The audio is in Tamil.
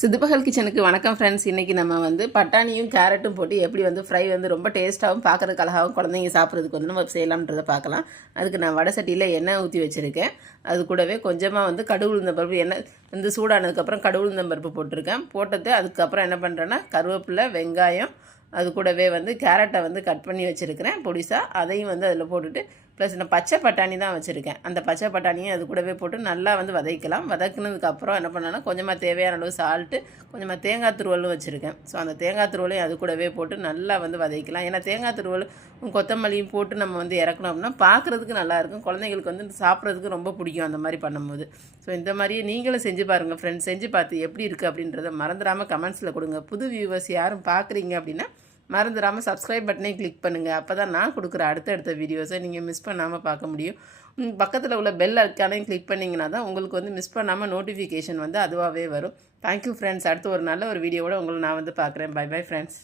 சித்துபகல் கிச்சனுக்கு வணக்கம் ஃப்ரெண்ட்ஸ். இன்றைக்கி நம்ம வந்து பட்டாணியும் கேரட்டும் போட்டு எப்படி வந்து ஃப்ரை வந்து ரொம்ப டேஸ்ட்டாகவும் பார்க்குறதுக்கு அழகாகவும் குழந்தைங்க சாப்பிட்றதுக்கு வந்து நம்ம செய்யலாம்ன்றதை பார்க்கலாம். அதுக்கு நான் வடை சட்டியில் எண்ணெய் ஊற்றி வச்சுருக்கேன். அது கூடவே கொஞ்சமாக வந்து கடுகு உளுந்தம் பருப்பு எண்ணெய் வந்து சூடானதுக்கப்புறம் கடுகு உளுந்தம் பருப்பு போட்டிருக்கேன். போட்டது அதுக்கப்புறம் என்ன பண்ணுறேன்னா கருவேப்பிலை, வெங்காயம், அது கூடவே வந்து கேரட்டை வந்து கட் பண்ணி வச்சுருக்கிறேன் பொடிசாக. அதையும் வந்து அதில் போட்டுட்டு ப்ளஸ் நான் பச்சை பட்டாணி தான் வச்சுருக்கேன். அந்த பச்சை பட்டாணியும் அது கூடவே போட்டு நல்லா வந்து வதக்கலாம். வதக்குனதுக்கப்புறம் என்ன பண்ணேன்னா கொஞ்சமாக தேவையான அளவு சால்ட்டு, கொஞ்சமாக தேங்காய் துருவலும் வச்சுருக்கேன். ஸோ அந்த தேங்காய் துருவலையும் அது கூடவே போட்டு நல்லா வந்து வதக்கலாம். ஏன்னா தேங்காய் துருவல் கொத்தமல்லியும் போட்டு நம்ம வந்து இறக்கணும் அப்படின்னா பார்க்குறதுக்கு நல்லாயிருக்கும். குழந்தைங்களுக்கு வந்து சாப்பிட்றதுக்கு ரொம்ப பிடிக்கும் அந்த மாதிரி பண்ணும்போது. ஸோ இந்த மாதிரியே நீங்களும் செஞ்சு பாருங்கள் ஃப்ரெண்ட்ஸ். செஞ்சு பார்த்து எப்படி இருக்குது அப்படின்றத மறந்துடாமல் கமெண்ட்ஸில் கொடுங்க. புது வியூவர்ஸ் யாரும் பார்க்குறீங்க அப்படின்னா மறந்துடாமல் சப்ஸ்கிரைப் பட்டனை கிளிக் பண்ணுங்கள். அப்போ தான் நான் கொடுக்குற அடுத்தடுத்த வீடியோஸை நீங்கள் மிஸ் பண்ணாமல் பார்க்க முடியும். பக்கத்தில் உள்ள பெல் ஐக்கானையும் கிளிக் பண்ணிங்கன்னா தான் உங்களுக்கு வந்து மிஸ் பண்ணாமல் நோட்டிஃபிகேஷன் வந்து அதுவாகவே வரும். Thank you friends. அடுத்து ஒரு நல்ல ஒரு வீடியோவோட உங்களை நான் வந்து பார்க்குறேன். Bye bye friends.